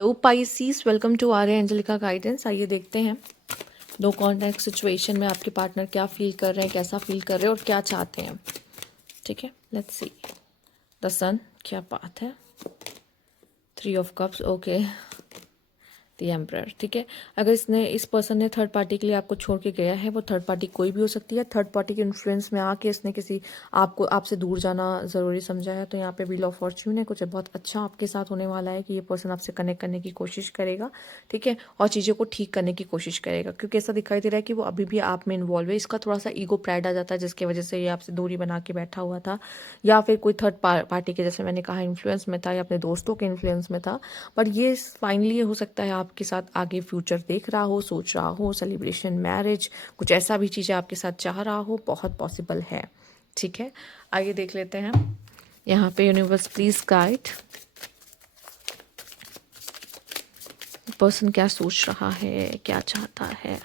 तो पाइसीस, welcome to Arya Angelica guidance. आइए देखते हैं दो कॉन्टैक्ट सिचुएशन में आपके पार्टनर क्या फील कर रहे हैं, कैसा फील कर रहे हैं और क्या चाहते हैं। ठीक है, लेट्स सी द सन। क्या बात है, 3 of cups, okay, the emperor. ठीक है, अगर इस पर्सन ने थर्ड पार्टी के लिए आपको छोड़ के गया है, वो थर्ड पार्टी कोई भी हो सकती है। थर्ड पार्टी के इन्फ्लुएंस में आके इसने आपसे दूर जाना ज़रूरी समझा है। तो यहाँ पे व्हील ऑफ फॉर्च्यून है, कुछ बहुत अच्छा आपके साथ होने वाला है कि ये पर्सन आपसे कनेक्ट करने की कोशिश करेगा। ठीक है, और चीज़ों को ठीक करने की कोशिश करेगा, क्योंकि ऐसा दिखाई दे रहा है कि वो अभी भी आप में इन्वॉल्व है। इसका थोड़ा सा ईगो प्राइड आ जाता है, जिसकी वजह से ये आपसे दूरी बना के बैठा हुआ था, या फिर कोई थर्ड पार्टी के, जैसे मैंने कहा, इन्फ्लुएंस में था या अपने दोस्तों के इन्फ्लुएंस में था। बट ये फाइनली हो सकता है आपके साथ आगे फ्यूचर देख रहा हो, सोच रहा हो, सेलिब्रेशन, मैरिज, कुछ ऐसा भी चीज़ें आपके साथ चाह रहा हो, बहुत पॉसिबल है। ठीक है, आइए देख लेते हैं यहाँ पे। यूनिवर्स प्लीज गाइड, पर्सन क्या सोच रहा है, क्या चाहता है।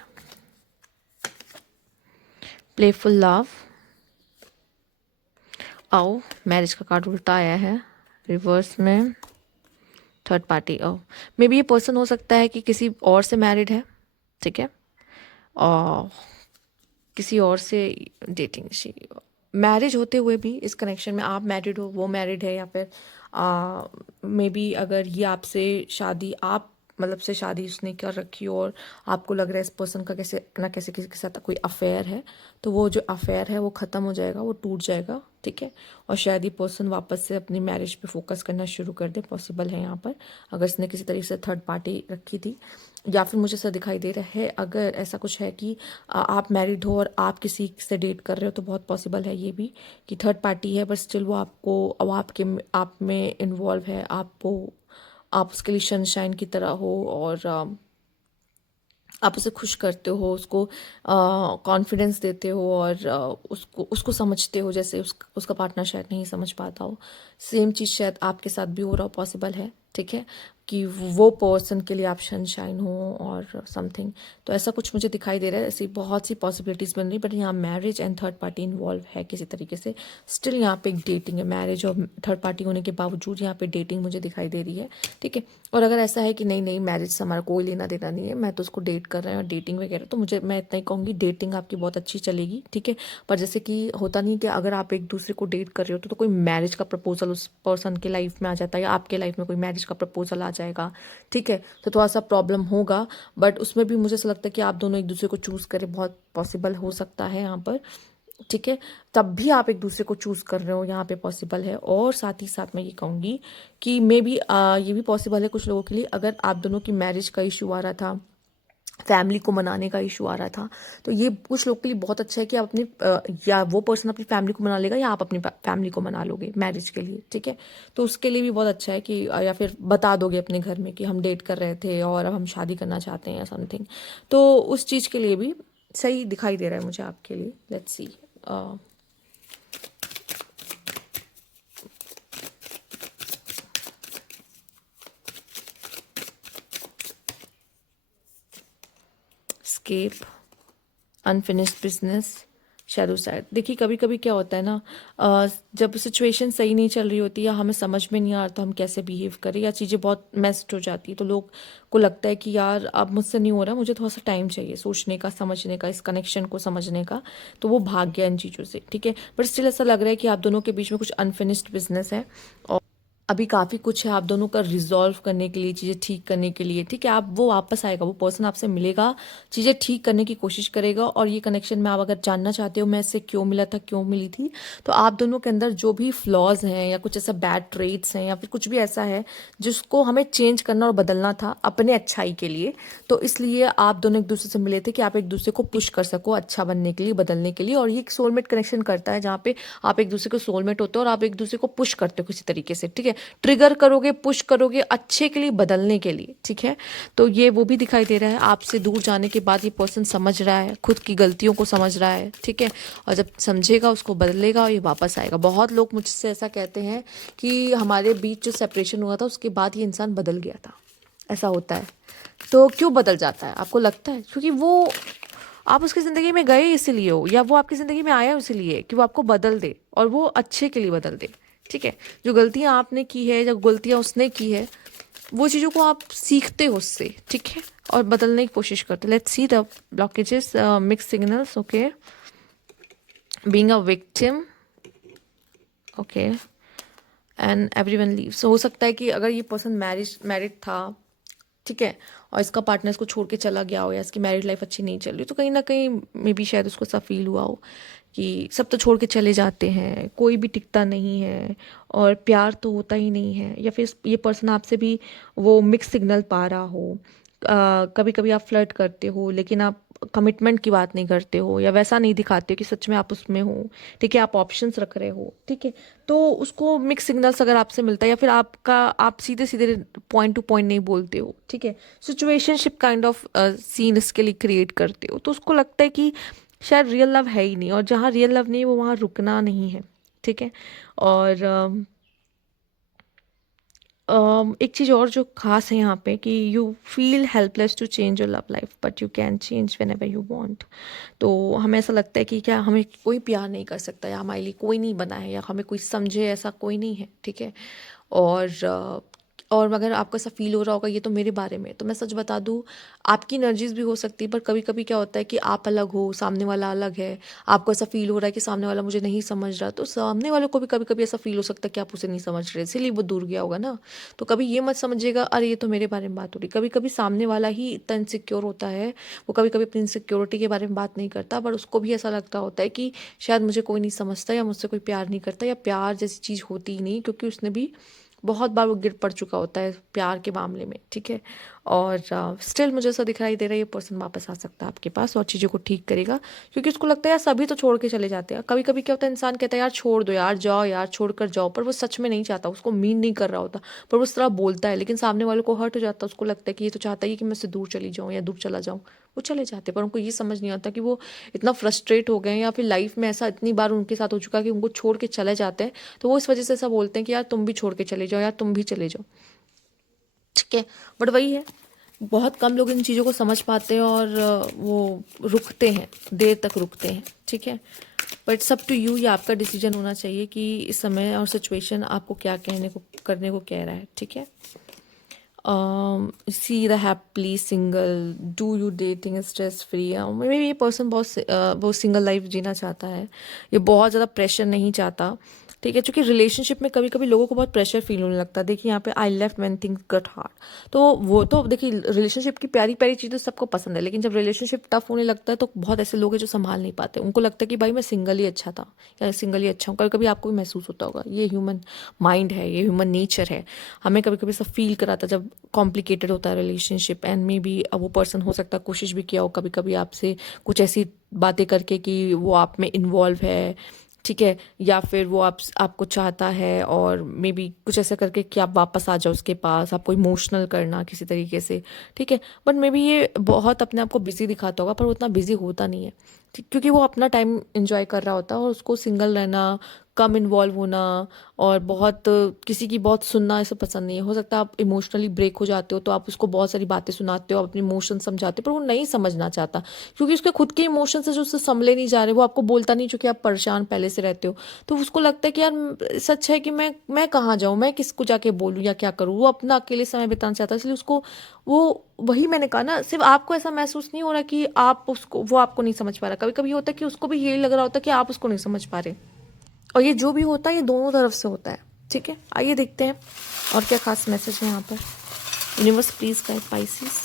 प्लेफुल लव, आओ, मैरिज का कार्ड उल्टा आया है रिवर्स में। Third party, oh, maybe ये पर्सन हो सकता है कि किसी और से मैरिड है। ठीक है, और किसी और से डेटिंग, मैरिज होते हुए भी इस कनेक्शन में आप मैरिड हो, वो मैरिड है, या फिर मे बी अगर ये आपसे शादी, आप मतलब से शादी उसने कर रखी हो और आपको लग रहा है इस पर्सन का कैसे ना कैसे किसी के साथ कोई अफेयर है, तो वो जो अफेयर है वो ख़त्म हो जाएगा, वो टूट जाएगा। ठीक है, और शायद ये पर्सन वापस से अपनी मैरिज पे फोकस करना शुरू कर दे, पॉसिबल है यहाँ पर, अगर इसने किसी तरीके से थर्ड पार्टी रखी थी। या फिर मुझे ऐसा दिखाई दे रहा है, अगर ऐसा कुछ है कि आप मैरिड हो और आप किसी से डेट कर रहे हो, तो बहुत पॉसिबल है ये भी कि थर्ड पार्टी है, बट स्टिल वो आप में इन्वॉल्व है, आप उसके लिए सनशाइन की तरह हो, और आप उसे खुश करते हो, उसको कॉन्फिडेंस देते हो, और उसको उसको समझते हो जैसे उसका पार्टनर शायद नहीं समझ पाता हो। सेम चीज़ शायद आपके साथ भी हो रहा हो, पॉसिबल है। ठीक है, कि वो पर्सन के लिए आप सनशाइन हो और समथिंग, तो ऐसा कुछ मुझे दिखाई दे रहा है। ऐसी बहुत सी पॉसिबिलिटीज़ बन रही, बट यहाँ marriage and third party involve है किसी तरीके से। स्टिल यहाँ पे एक डेटिंग है, मैरिज और थर्ड पार्टी होने के बावजूद यहाँ पे डेटिंग मुझे दिखाई दे रही है। ठीक है, और अगर ऐसा है कि नहीं नहीं, मैरिज से हमारा कोई लेना देना नहीं है, मैं तो उसको डेट कर रहा हूँ और डेटिंग वगैरह, तो मैं इतना ही कहूँगी, डेटिंग आपकी बहुत अच्छी चलेगी। ठीक है, पर जैसे कि होता नहीं कि अगर आप एक दूसरे को डेट कर रहे हो तो कोई मैरिज का प्रपोजल उस पर्सन के लाइफ में आ जाता है, या आपके लाइफ में कोई मैरिज का प्रपोजल आ जाएगा। ठीक है, तो थोड़ा सा प्रॉब्लम होगा, बट उसमें भी मुझे ऐसा लगता है कि आप दोनों एक दूसरे को चूज़ करें, बहुत पॉसिबल हो सकता है यहाँ पर। ठीक है, तब भी आप एक दूसरे को चूज़ कर रहे हो, यहाँ पे पॉसिबल है। और साथ ही साथ मैं ये कहूँगी कि मे बी ये भी पॉसिबल है कुछ लोगों के लिए, अगर आप दोनों की मैरिज का इशू आ रहा था, फैमिली को मनाने का इशू आ रहा था, तो ये कुछ लोग के लिए बहुत अच्छा है कि आप या वो पर्सन अपनी फैमिली को मना लेगा, या आप अपनी फैमिली को मना लोगे मैरिज के लिए। ठीक है, तो उसके लिए भी बहुत अच्छा है कि या फिर बता दोगे अपने घर में कि हम डेट कर रहे थे और अब हम शादी करना चाहते हैं या समथिंग, तो उस चीज़ के लिए भी सही दिखाई दे रहा है मुझे आपके लिए। Let's see, escape, unfinished business, shadow side. देखिए, कभी कभी क्या होता है ना, जब सिचुएशन सही नहीं चल रही होती, या हमें समझ में नहीं आ रहा तो हम कैसे बिहेव करें, या चीज़ें बहुत मेस्ड हो जाती है, तो लोग को लगता है कि यार अब मुझसे नहीं हो रहा, मुझे थोड़ा सा टाइम चाहिए सोचने का, समझने का, इस कनेक्शन को समझने का, तो वो भाग गया इन चीज़ों से। ठीक है, बट स्टिल ऐसा लग रहा है कि आप दोनों के बीच में कुछ अनफिनिश्ड बिजनेस है, और अभी काफ़ी कुछ है आप दोनों का रिजॉल्व करने के लिए, चीज़ें ठीक करने के लिए। ठीक है, आप वो वापस आएगा, वो पर्सन आपसे मिलेगा, चीज़ें ठीक करने की कोशिश करेगा, और ये कनेक्शन में आप अगर जानना चाहते हो मैं इससे क्यों मिला था, क्यों मिली थी, तो आप दोनों के अंदर जो भी फ्लॉज हैं, या कुछ ऐसा बैड ट्रेट्स हैं, या फिर कुछ भी ऐसा है जिसको हमें चेंज करना और बदलना था अपने अच्छाई के लिए, तो इसलिए आप दोनों एक दूसरे से मिले थे कि आप एक दूसरे को पुश कर सको अच्छा बनने के लिए, बदलने के लिए। और ये एक सोलमेट कनेक्शन करता है, जहाँ पे आप एक दूसरे को सोलमेट होते हो और आप एक दूसरे को पुश करते हो किसी तरीके से। ठीक है, ट्रिगर करोगे, पुश करोगे अच्छे के लिए, बदलने के लिए। ठीक है, तो ये वो भी दिखाई दे रहा है, आपसे दूर जाने के बाद ये पर्सन समझ रहा है, खुद की गलतियों को समझ रहा है। ठीक है, और जब समझेगा उसको बदलेगा और ये वापस आएगा। बहुत लोग मुझसे ऐसा कहते हैं कि हमारे बीच जो सेपरेशन हुआ था उसके बाद ये इंसान बदल गया था, ऐसा होता है। तो क्यों बदल जाता है आपको लगता है? क्योंकि वो आप उसकी ज़िंदगी में गए इसीलिए हो, या वो आपकी ज़िंदगी में आया इसीलिए कि वो आपको बदल दे, और वो अच्छे के लिए बदल दे। ठीक है, जो गलतियां आपने की है, जो गलतियां उसने की है, वो चीज़ों को आप सीखते हो उससे, ठीक है, और बदलने की कोशिश करते। Let's see the blockages, mix signals, okay, being a victim, okay, and everyone leaves. हो सकता है कि अगर ये पर्सन मैरिड था, ठीक है, और इसका पार्टनर इसको छोड़ के चला गया हो, या इसकी मैरिड लाइफ अच्छी नहीं चल रही, तो कहीं ना कहीं मे बी शायद उसको ऐसा फील हुआ हो कि सब तो छोड़ के चले जाते हैं, कोई भी टिकता नहीं है, और प्यार तो होता ही नहीं है, या फिर ये पर्सन आपसे भी वो मिक्स सिग्नल पा रहा हो। कभी कभी आप फ्लर्ट करते हो लेकिन आप कमिटमेंट की बात नहीं करते हो, या वैसा नहीं दिखाते हो कि सच में आप उसमें हो, ठीक है, आप ऑप्शंस रख रहे हो, ठीक है, तो उसको मिक्स सिग्नल्स अगर आपसे मिलता है, या फिर आप सीधे सीधे पॉइंट टू पॉइंट नहीं बोलते हो, ठीक है, सिचुएशनशिप काइंड ऑफ सीन इसके लिए क्रिएट करते हो, तो उसको लगता है कि शायद रियल लव है ही नहीं, और जहाँ रियल लव नहीं है वो वहाँ रुकना नहीं है, ठीक है। और एक चीज़ और जो खास है यहाँ पे कि you feel helpless to change your love life, but you can change whenever you want. तो हमें ऐसा लगता है कि क्या हमें कोई प्यार नहीं कर सकता, या हमारे लिए कोई नहीं बना है, या हमें कोई समझे ऐसा कोई नहीं है, ठीक है। और और अगर आपको ऐसा फील हो रहा होगा ये तो मेरे बारे में, तो मैं सच बता दूँ, आपकी एनर्जीज भी हो सकती है, पर कभी कभी क्या होता है कि आप अलग हो, सामने वाला अलग है, आपको ऐसा फील हो रहा है कि सामने वाला मुझे नहीं समझ रहा, तो सामने वाले को भी कभी कभी ऐसा फील हो सकता है कि आप उसे नहीं समझ रहे, इसीलिए वो दूर गया होगा ना। तो कभी ये मत समझिएगा अरे ये तो मेरे बारे में बात हो रही, कभी कभी सामने वाला ही इतना इनसिक्योर होता है, वो कभी कभी अपनी इनसिक्योरिटी के बारे में बात नहीं करता, बट उसको भी ऐसा लगता होता है कि शायद मुझे कोई नहीं समझता, या मुझसे कोई प्यार नहीं करता, या प्यार जैसी चीज़ होती ही नहीं, क्योंकि उसने भी बहुत बार वो गिर पड़ चुका होता है प्यार के मामले में, ठीक है। और स्टिल मुझे ऐसा दिखाई दे रहा है ये पर्सन वापस आ सकता है आपके पास और चीज़ों को ठीक करेगा, क्योंकि उसको लगता है यार सभी तो छोड़ के चले जाते हैं। कभी कभी क्या होता है, इंसान कहता है यार छोड़ दो यार, जाओ यार, छोड़ कर जाओ, पर वो सच में नहीं चाहता, उसको मीन नहीं कर रहा होता, पर वो उस तरह बोलता है, लेकिन सामने वालों को हर्ट हो जाता है, उसको लगता है कि ये तो चाहता ही कि मैं उससे दूर चली जाऊँ या दूर चला जाऊँ। वो चले जाते हैं, पर उनको ये समझ नहीं आता कि वो इतना फ्रस्ट्रेट हो गए हैं, या फिर लाइफ में ऐसा इतनी बार उनके साथ हो चुका है कि उनको छोड़ के चले जाते हैं, तो वो इस वजह से ऐसा बोलते हैं कि यार तुम भी छोड़ के चले जाओ, यार तुम भी चले जाओ, ठीक है। बट वही है, बहुत कम लोग इन चीज़ों को समझ पाते हैं, और वो रुकते हैं, देर तक रुकते हैं, ठीक है। But it's up to you, ये आपका डिसीजन होना चाहिए कि इस समय और सिचुएशन आपको क्या कहने को करने को कह रहा है, ठीक है। See the happily single, do you dating stress free. May be ये पर्सन बहुत सिंगल लाइफ जीना चाहता है, ये बहुत ज़्यादा प्रेशर नहीं चाहता, ठीक है, क्योंकि रिलेशनशिप में कभी कभी लोगों को बहुत प्रेशर फील होने लगता है। देखिए यहाँ पे I left when things got hard, तो वो तो देखिए रिलेशनशिप की प्यारी प्यारी चीज़ें सबको पसंद है, लेकिन जब रिलेशनशिप टफ होने लगता है तो बहुत ऐसे लोग हैं जो संभाल नहीं पाते, उनको लगता है कि भाई मैं सिंगल ही अच्छा था, या सिंगल ही अच्छा हूँ। कभी कभी आपको भी महसूस होता होगा, ये ह्यूमन माइंड है, ये ह्यूमन नेचर है, हमें कभी कभी सब फील कराता जब कॉम्प्लिकेटेड होता है रिलेशनशिप। एंड मे बी वो पर्सन हो सकता है कोशिश भी किया हो कभी कभी आपसे कुछ ऐसी बातें करके कि वो आप में इन्वॉल्व है, ठीक है, या फिर वो आपको चाहता है, और मे बी कुछ ऐसा करके कि आप वापस आ जाओ उसके पास, आपको इमोशनल करना किसी तरीके से, ठीक है। बट मे बी ये बहुत अपने आप को बिजी दिखाता होगा, पर वो उतना बिजी होता नहीं है, ठीक, क्योंकि वो अपना टाइम एंजॉय कर रहा होता है, और उसको सिंगल रहना, कम इन्वॉल्व होना, और बहुत किसी की बहुत सुनना ऐसा पसंद नहीं है। हो सकता है आप इमोशनली ब्रेक हो जाते हो, तो आप उसको बहुत सारी बातें सुनाते हो, अपने इमोशन समझाते हो, पर वो नहीं समझना चाहता, क्योंकि उसके खुद के इमोशंस है जो उससे संभले नहीं जा रहे, वो आपको बोलता नहीं, क्योंकि आप परेशान पहले से रहते हो, तो उसको लगता है कि यार सच है कि मैं कहाँ जाऊँ, मैं किसको जाके बोलूँ या क्या करूँ, वो अपना अकेले समय बिताना चाहता है, इसलिए उसको वो वही मैंने कहा ना, सिर्फ आपको ऐसा महसूस नहीं हो रहा कि आप उसको, वो आपको नहीं समझ पा रहा, कभी कभी होता है कि उसको भी यही लग रहा होता है कि आप उसको नहीं समझ पा रहे, और ये जो भी होता है ये दोनों तरफ से होता है, ठीक है। आइए देखते हैं और क्या खास मैसेज है यहाँ पर। Universe please guide Pisces.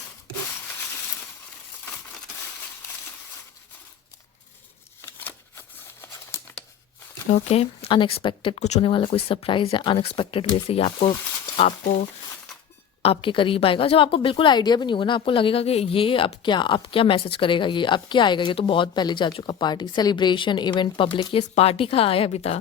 Okay, unexpected कुछ होने वाला, कोई सरप्राइज है अनएक्सपेक्टेड वे से, ये आपको आपको आपके करीब आएगा, जब आपको बिल्कुल आइडिया भी नहीं होगा ना, आपको लगेगा कि ये अब क्या मैसेज करेगा, ये अब क्या आएगा, ये तो बहुत पहले जा चुका। पार्टी, सेलिब्रेशन, इवेंट, पब्लिक, ये पार्टी का आया भी था,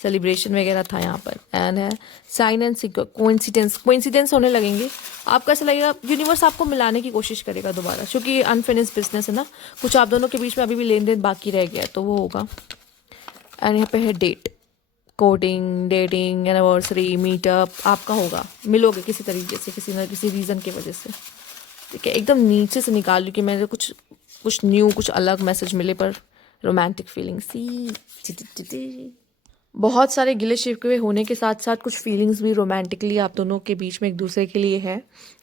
सेलिब्रेशन वगैरह था यहाँ पर। एंड है साइन एंड कोइंसिडेंस होने लगेंगे, आपको ऐसा लगेगा यूनिवर्स आपको मिलाने की कोशिश करेगा दोबारा, क्योंकि अनफिनिश्ड बिजनेस है ना, कुछ आप दोनों के बीच में अभी भी लेन देन बाकी रह गया है, तो वो होगा। एंड यहाँ पे है date, coding, dating, anniversary, meetup आपका होगा, मिलोगे किसी तरीके से, किसी न किसी रीज़न की वजह से, ठीक है। एकदम नीचे से निकाल लूँ कि मेरे कुछ कुछ न्यू, कुछ अलग मैसेज मिले, पर रोमांटिक फीलिंग सी बहुत सारे गिले शिकवे होने के साथ साथ कुछ फीलिंग्स भी रोमांटिकली आप दोनों के बीच में एक दूसरे के लिए है।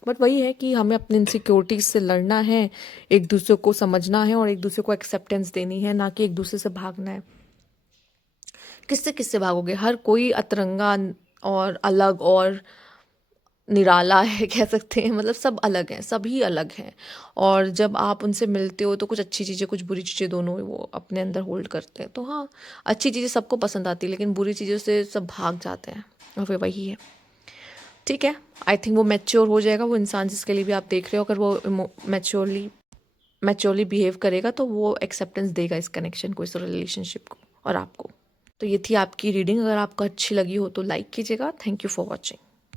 बट वही है कि हमें अपनी इनसिक्योरिटीज से लड़ना है, एक दूसरे को समझना है और एक दूसरे को एक्सेप्टेंस देनी है, ना कि एक दूसरे से भागना है। किससे किससे भागोगे? हर कोई अतरंगा और अलग और निराला है कह सकते हैं, मतलब सब अलग हैं, सभी अलग हैं। और जब आप उनसे मिलते हो तो कुछ अच्छी चीज़ें कुछ बुरी चीज़ें दोनों वो अपने अंदर होल्ड करते हैं। तो हाँ, अच्छी चीज़ें सबको पसंद आती है लेकिन बुरी चीज़ों से सब भाग जाते हैं, और फिर वही है। ठीक है, आई थिंक वो मैच्योर हो जाएगा वो इंसान जिसके लिए भी आप देख रहे हो। अगर वो मैच्योरली बिहेव करेगा तो वो एक्सेप्टेंस देगा इस कनेक्शन को, इस रिलेशनशिप को और आपको। तो ये थी आपकी रीडिंग। अगर आपको अच्छी लगी हो तो लाइक कीजिएगा। Thank you for watching.